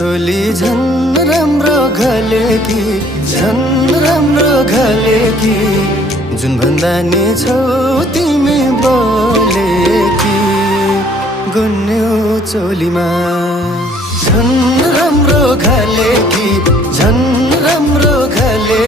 चोली झन् राम्रो घलेकी झन् राम्रो घलेकी जुन भन्दा नि छौ तिमी बोलेकी गुन्यौ चोलीमा झन् राम्रो घलेकी